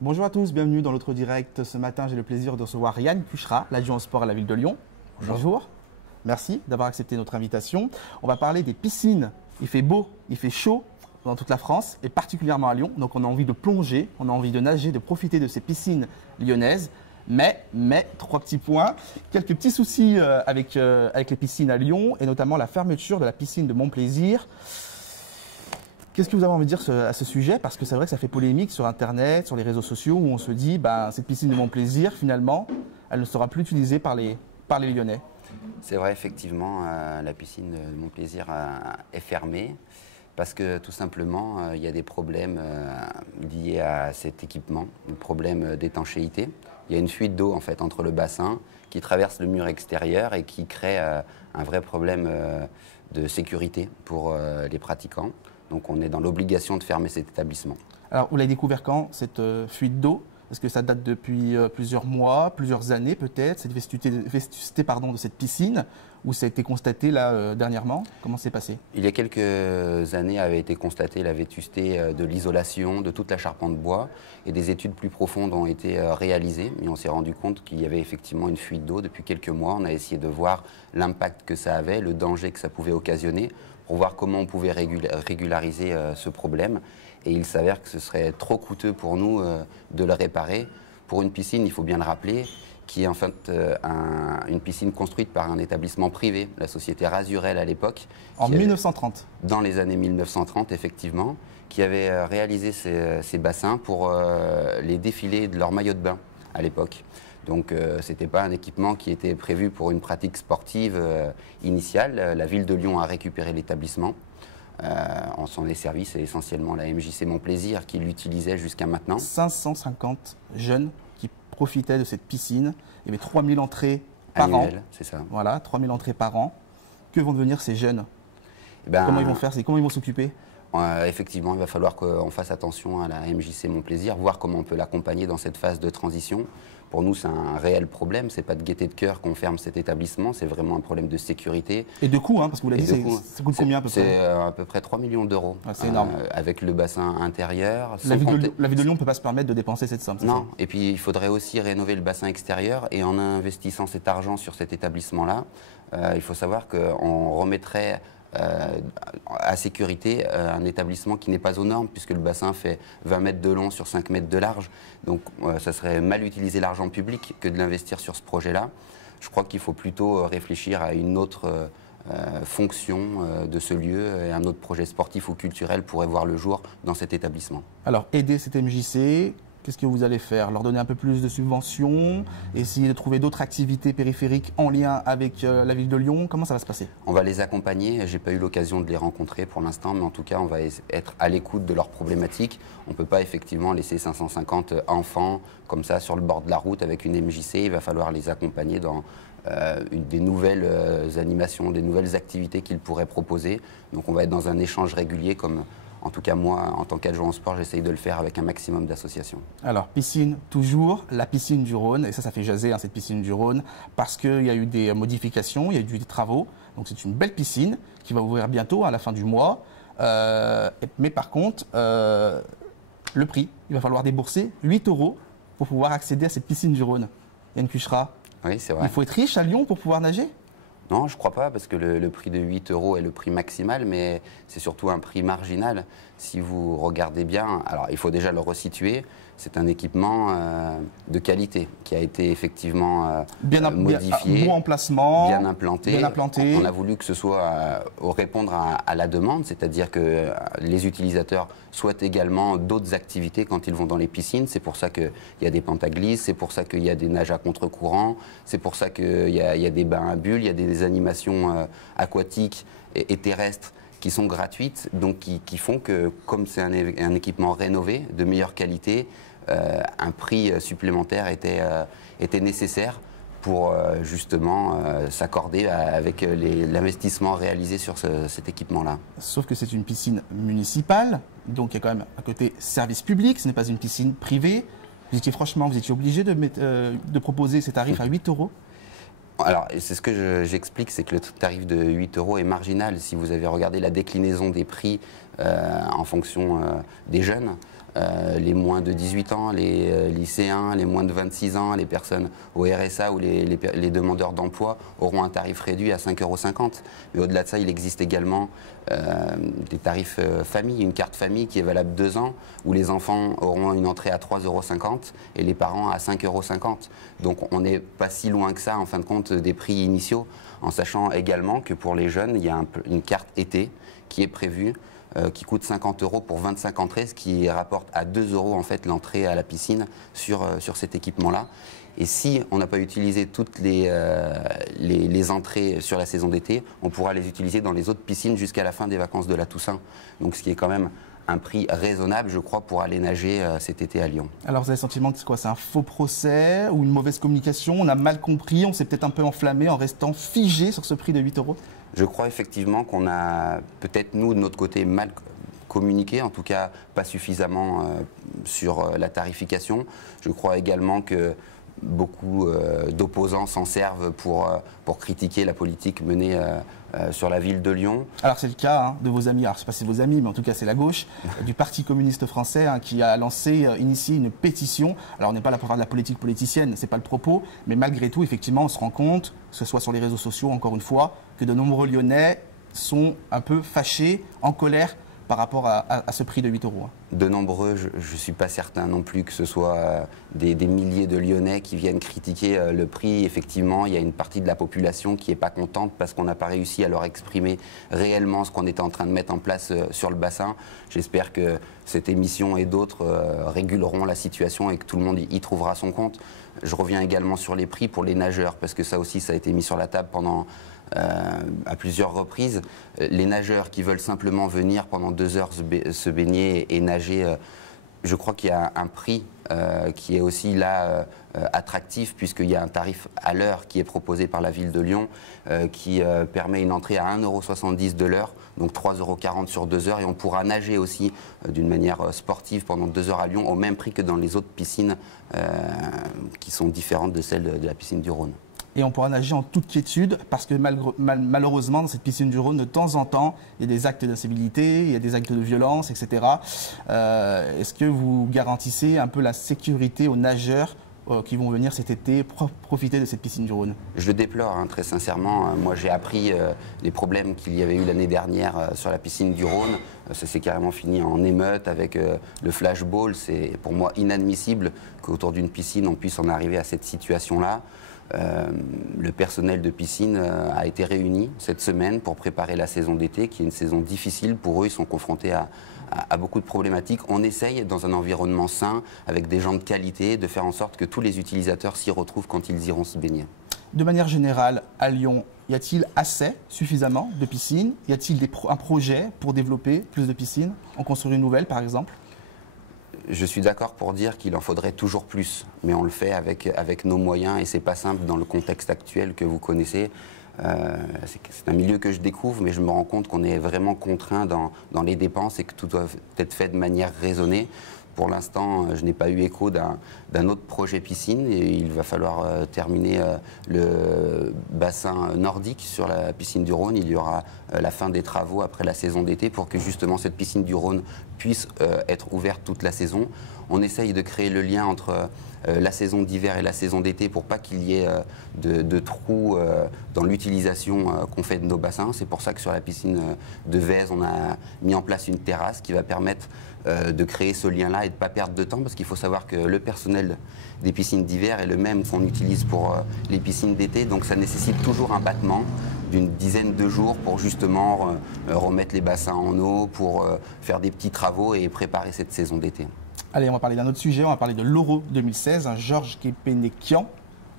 Bonjour à tous, bienvenue dans l'autre direct. Ce matin, j'ai le plaisir de recevoir Yann Cuchera, l'adjoint au sport à la ville de Lyon. Bonjour. Merci d'avoir accepté notre invitation. On va parler des piscines. Il fait beau, il fait chaud dans toute la France et particulièrement à Lyon. Donc on a envie de plonger, on a envie de nager, de profiter de ces piscines lyonnaises. Mais, trois petits points, quelques petits soucis avec les piscines à Lyon et notamment la fermeture de la piscine de Montplaisir. Qu'est-ce que vous avez envie de dire à ce sujet? Parce que c'est vrai que ça fait polémique sur Internet, sur les réseaux sociaux, où on se dit cette piscine de Montplaisir, finalement, elle ne sera plus utilisée par les Lyonnais. C'est vrai, effectivement, la piscine de Montplaisir est fermée parce que tout simplement, il y a des problèmes liés à cet équipement, un problème d'étanchéité. Il y a une fuite d'eau en fait entre le bassin qui traverse le mur extérieur et qui crée un vrai problème de sécurité pour les pratiquants. Donc on est dans l'obligation de fermer cet établissement. Alors vous l'avez découvert quand, cette fuite d'eau? Est-ce que ça date depuis plusieurs mois, plusieurs années peut-être, cette vétusté de cette piscine, ou ça a été constaté là dernièrement? Comment c'est passé? Il y a quelques années avait été constatée la vétusté de l'isolation, de toute la charpente bois, et des études plus profondes ont été réalisées. Mais on s'est rendu compte qu'il y avait effectivement une fuite d'eau depuis quelques mois. On a essayé de voir l'impact que ça avait, le danger que ça pouvait occasionner, pour voir comment on pouvait régulariser ce problème. Et il s'avère que ce serait trop coûteux pour nous de le réparer. Pour une piscine, il faut bien le rappeler, qui est en fait une piscine construite par un établissement privé, la société Razurel à l'époque. En 1930. Dans les années 1930, effectivement, qui avait réalisé ces bassins pour les défilés de leurs maillots de bain à l'époque. Donc ce n'était pas un équipement qui était prévu pour une pratique sportive initiale. La ville de Lyon a récupéré l'établissement. En s'en est servi, c'est essentiellement la MJC Montplaisir qui l'utilisait jusqu'à maintenant. 550 jeunes qui profitaient de cette piscine. Il y avait 3000 entrées par Annuel, an. C'est ça. Voilà, 3000 entrées par an. Que vont devenir ces jeunes? Comment ils vont faire? Comment ils vont s'occuper? Effectivement, il va falloir qu'on fasse attention à la MJC Montplaisir, voir comment on peut l'accompagner dans cette phase de transition. Pour nous, c'est un réel problème. Ce n'est pas de gaieté de cœur qu'on ferme cet établissement, c'est vraiment un problème de sécurité. Et de coût, parce que vous l'avez dit, ça coûte combien à peu près? C'est à peu près 3 millions d'euros. C'est énorme. Avec le bassin intérieur. La ville de Lyon ne peut pas se permettre de dépenser cette somme. Non, et puis il faudrait aussi rénover le bassin extérieur. Et en investissant cet argent sur cet établissement-là, il faut savoir qu'on remettrait à sécurité un établissement qui n'est pas aux normes puisque le bassin fait 20 mètres de long sur 5 mètres de large. Donc ça serait mal utiliser l'argent public que de l'investir sur ce projet-là. Je crois qu'il faut plutôt réfléchir à une autre fonction de ce lieu et un autre projet sportif ou culturel pourrait voir le jour dans cet établissement. Alors aider cette MJC, qu'est-ce que vous allez faire? Leur donner un peu plus de subventions? Essayer de trouver d'autres activités périphériques en lien avec la ville de Lyon? Comment ça va se passer? On va les accompagner. Je n'ai pas eu l'occasion de les rencontrer pour l'instant, mais en tout cas, on va être à l'écoute de leurs problématiques. On ne peut pas effectivement laisser 550 enfants comme ça sur le bord de la route avec une MJC. Il va falloir les accompagner dans des nouvelles animations, des nouvelles activités qu'ils pourraient proposer. Donc on va être dans un échange régulier comme... En tout cas, moi, en tant qu'adjoint au sport, j'essaye de le faire avec un maximum d'associations. Alors, piscine, toujours, la piscine du Rhône, et ça fait jaser, cette piscine du Rhône, parce qu'il y a eu des modifications, il y a eu des travaux. Donc, c'est une belle piscine qui va ouvrir bientôt, à la fin du mois. Mais par contre, le prix, il va falloir débourser 8 € pour pouvoir accéder à cette piscine du Rhône. Yann Cuchera, oui, c'est vrai. Il faut être riche à Lyon pour pouvoir nager? Non, je ne crois pas, parce que le prix de 8 € est le prix maximal, mais c'est surtout un prix marginal. Si vous regardez bien, alors il faut déjà le resituer, c'est un équipement de qualité qui a été effectivement modifié, bon emplacement, bien implanté. On a voulu que ce soit répondre à la demande, c'est-à-dire que les utilisateurs souhaitent également d'autres activités quand ils vont dans les piscines. C'est pour ça qu'il y a des pentaglisses, c'est pour ça qu'il y a des nages à contre-courant, c'est pour ça qu'il y a des bains à bulles, il y a des animations aquatiques et terrestres qui sont gratuites, donc qui font que, comme c'est un équipement rénové, de meilleure qualité, un prix supplémentaire était nécessaire pour justement s'accorder avec l'investissement réalisé sur cet équipement-là. Sauf que c'est une piscine municipale, donc il y a quand même un côté service public, ce n'est pas une piscine privée. Vous étiez obligé de proposer ces tarifs à 8 €? Alors, c'est ce que j'explique, c'est que le tarif de 8 € est marginal. Si vous avez regardé la déclinaison des prix en fonction des jeunes, les moins de 18 ans, les lycéens, les moins de 26 ans, les personnes au RSA ou les demandeurs d'emploi auront un tarif réduit à 5,50 €. Mais au-delà de ça, il existe également des tarifs famille, une carte famille qui est valable 2 ans, où les enfants auront une entrée à 3,50 € et les parents à 5,50 €. Donc on n'est pas si loin que ça, en fin de compte, des prix initiaux, en sachant également que pour les jeunes, il y a une carte été qui est prévue, qui coûte 50 € pour 25 entrées, ce qui rapporte à 2 € en fait l'entrée à la piscine sur cet équipement-là. Et si on n'a pas utilisé toutes les entrées sur la saison d'été, on pourra les utiliser dans les autres piscines jusqu'à la fin des vacances de la Toussaint. Donc ce qui est quand même un prix raisonnable, je crois, pour aller nager cet été à Lyon. Alors vous avez le sentiment que c'est quoi? C'est un faux procès ou une mauvaise communication? On a mal compris, on s'est peut-être un peu enflammé en restant figé sur ce prix de 8 €? Je crois effectivement qu'on a peut-être, nous, de notre côté, mal communiqué, en tout cas pas suffisamment sur la tarification. Je crois également que beaucoup d'opposants s'en servent pour critiquer la politique menée sur la ville de Lyon. Alors c'est le cas de vos amis, alors je ne sais pas si c'est vos amis, mais en tout cas c'est la gauche, du Parti communiste français qui a initié une pétition. Alors on n'est pas là pour faire de la politique politicienne, ce n'est pas le propos, mais malgré tout, effectivement, on se rend compte, que ce soit sur les réseaux sociaux, encore une fois, que de nombreux Lyonnais sont un peu fâchés, en colère, par rapport à ce prix de 8 €. De nombreux, je ne suis pas certain non plus que ce soit des milliers de Lyonnais qui viennent critiquer le prix. Effectivement, il y a une partie de la population qui n'est pas contente parce qu'on n'a pas réussi à leur exprimer réellement ce qu'on était en train de mettre en place sur le bassin. J'espère que cette émission et d'autres réguleront la situation et que tout le monde y trouvera son compte. Je reviens également sur les prix pour les nageurs, parce que ça aussi, ça a été mis sur la table à plusieurs reprises. Les nageurs qui veulent simplement venir pendant 2 heures se baigner et nager, je crois qu'il y a un prix qui est aussi là attractif, puisqu'il y a un tarif à l'heure qui est proposé par la ville de Lyon qui permet une entrée à 1,70 € de l'heure, donc 3,40 € sur 2 heures, et on pourra nager aussi d'une manière sportive pendant 2 heures à Lyon au même prix que dans les autres piscines qui sont différentes de celles de la piscine du Rhône. Et on pourra nager en toute quiétude parce que malheureusement, dans cette piscine du Rhône, de temps en temps, il y a des actes d'incivilité, il y a des actes de violence, etc. Est-ce que vous garantissez un peu la sécurité aux nageurs qui vont venir cet été profiter de cette piscine du Rhône? Je le déplore, très sincèrement. Moi, j'ai appris les problèmes qu'il y avait eu l'année dernière sur la piscine du Rhône. Ça s'est carrément fini en émeute avec le flashball. C'est pour moi inadmissible qu'autour d'une piscine, on puisse en arriver à cette situation-là. Le personnel de piscine a été réuni cette semaine pour préparer la saison d'été, qui est une saison difficile pour eux. Ils sont confrontés à beaucoup de problématiques. On essaye, dans un environnement sain, avec des gens de qualité, de faire en sorte que tous les utilisateurs s'y retrouvent quand ils iront se baigner. De manière générale, à Lyon, y a-t-il suffisamment de piscines? Y a-t-il un projet pour développer plus de piscines? En construire une nouvelle, par exemple? Je suis d'accord pour dire qu'il en faudrait toujours plus, mais on le fait avec nos moyens et c'est pas simple dans le contexte actuel que vous connaissez. C'est un milieu que je découvre, mais je me rends compte qu'on est vraiment contraint dans les dépenses et que tout doit être fait de manière raisonnée. Pour l'instant, je n'ai pas eu écho d'un autre projet piscine et il va falloir terminer le bassin nordique sur la piscine du Rhône. Il y aura la fin des travaux après la saison d'été pour que justement cette piscine du Rhône puisse être ouverte toute la saison. On essaye de créer le lien entre la saison d'hiver et la saison d'été pour pas qu'il y ait de trous dans l'utilisation qu'on fait de nos bassins. C'est pour ça que sur la piscine de Vèze, on a mis en place une terrasse qui va permettre de créer ce lien-là et de ne pas perdre de temps, parce qu'il faut savoir que le personnel des piscines d'hiver est le même qu'on utilise pour les piscines d'été, donc ça nécessite toujours un battement d'une dizaine de jours pour justement remettre les bassins en eau, pour faire des petits travaux et préparer cette saison d'été. Allez, on va parler d'un autre sujet, on va parler de l'Euro 2016, Georges Kepenekian,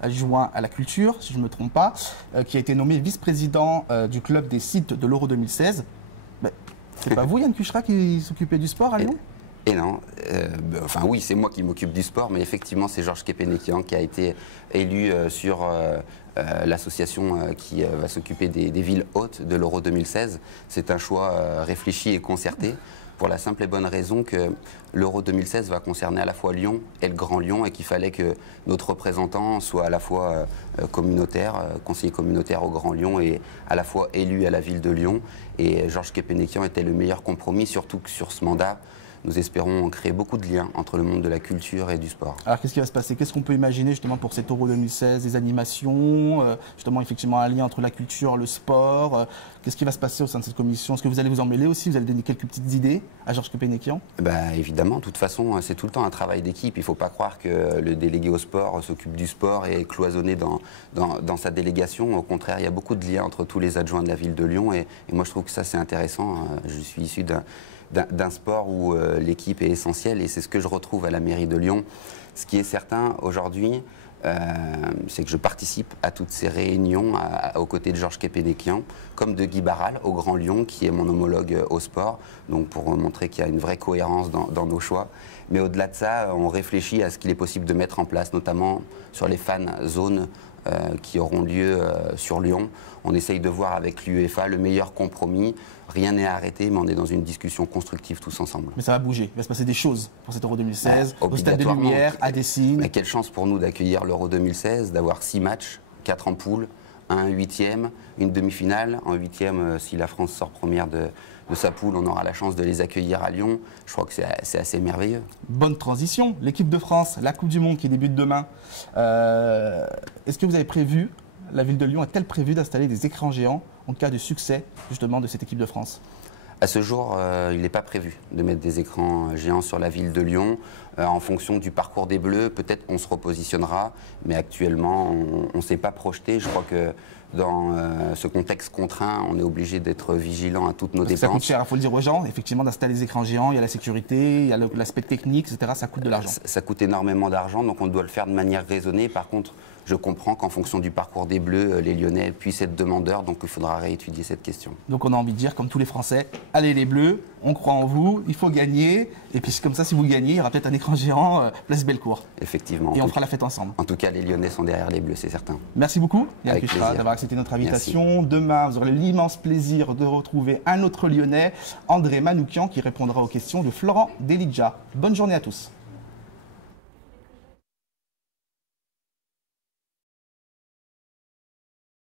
adjoint à la culture, si je ne me trompe pas, qui a été nommé vice-président du club des sites de l'Euro 2016. C'est pas vous, Yann Cucherat, qui s'occupait du sport à Lyon? Et non, enfin oui, c'est moi qui m'occupe du sport, mais effectivement c'est Georges Kepenekian qui a été élu sur l'association qui va s'occuper des villes hôtes de l'Euro 2016. C'est un choix réfléchi et concerté, pour la simple et bonne raison que l'Euro 2016 va concerner à la fois Lyon et le Grand Lyon, et qu'il fallait que notre représentant soit à la fois communautaire, conseiller communautaire au Grand Lyon, et à la fois élu à la ville de Lyon. Et Georges Kepenekian était le meilleur compromis, surtout que sur ce mandat, nous espérons créer beaucoup de liens entre le monde de la culture et du sport. Alors qu'est-ce qui va se passer? Qu'est-ce qu'on peut imaginer justement pour cet Euro 2016? Des animations, justement effectivement un lien entre la culture, le sport. Qu'est-ce qui va se passer au sein de cette commission? Est-ce que vous allez vous en mêler aussi? Vous allez donner quelques petites idées à Georges Kepenekian? Évidemment, de toute façon, c'est tout le temps un travail d'équipe. Il ne faut pas croire que le délégué au sport s'occupe du sport et est cloisonné dans sa délégation. Au contraire, il y a beaucoup de liens entre tous les adjoints de la ville de Lyon et moi je trouve que ça c'est intéressant. Je suis issu d'un sport où l'équipe est essentielle et c'est ce que je retrouve à la mairie de Lyon. Ce qui est certain aujourd'hui, c'est que je participe à toutes ces réunions aux côtés de Georges Kepenekian, comme de Guy Barral au Grand Lyon, qui est mon homologue au sport, donc pour montrer qu'il y a une vraie cohérence dans nos choix. Mais au-delà de ça, on réfléchit à ce qu'il est possible de mettre en place, notamment sur les fan zones qui auront lieu sur Lyon. On essaye de voir avec l'UEFA le meilleur compromis. Rien n'est arrêté, mais on est dans une discussion constructive tous ensemble. Mais ça va bouger, il va se passer des choses pour cet Euro 2016, au Stade des Lumières, à Dessines. Mais quelle chance pour nous d'accueillir l'Euro 2016, d'avoir 6 matchs, 4 en poule, un huitième, une demi-finale. En huitième, si la France sort première de sa poule, on aura la chance de les accueillir à Lyon. Je crois que c'est assez merveilleux. Bonne transition. L'équipe de France, la Coupe du Monde qui débute demain. Est-ce que vous avez prévu, la ville de Lyon a-t-elle prévu d'installer des écrans géants en cas de succès justement de cette équipe de France? À ce jour, il n'est pas prévu de mettre des écrans géants sur la ville de Lyon. En fonction du parcours des Bleus, peut-être qu'on se repositionnera, mais actuellement, on ne s'est pas projeté. Je crois que dans ce contexte contraint, on est obligé d'être vigilant à toutes nos dépenses. Ça coûte cher, il faut le dire aux gens, effectivement, d'installer des écrans géants, il y a la sécurité, il y a l'aspect technique, etc. Ça coûte de l'argent. Ça coûte énormément d'argent, donc on doit le faire de manière raisonnée. Par contre, je comprends qu'en fonction du parcours des Bleus, les Lyonnais puissent être demandeurs, donc il faudra réétudier cette question. Donc on a envie de dire, comme tous les Français, allez les Bleus, on croit en vous, il faut gagner, et puis comme ça, si vous gagnez, il y aura peut-être un écran géant, place Bellecour. Effectivement. Et on fera la fête ensemble. En tout cas, les Lyonnais sont derrière les Bleus, c'est certain. Merci beaucoup, Yann Cuchera, d'avoir accepté notre invitation. Merci. Demain, vous aurez l'immense plaisir de retrouver un autre Lyonnais, André Manoukian, qui répondra aux questions de Florent Delidja. Bonne journée à tous.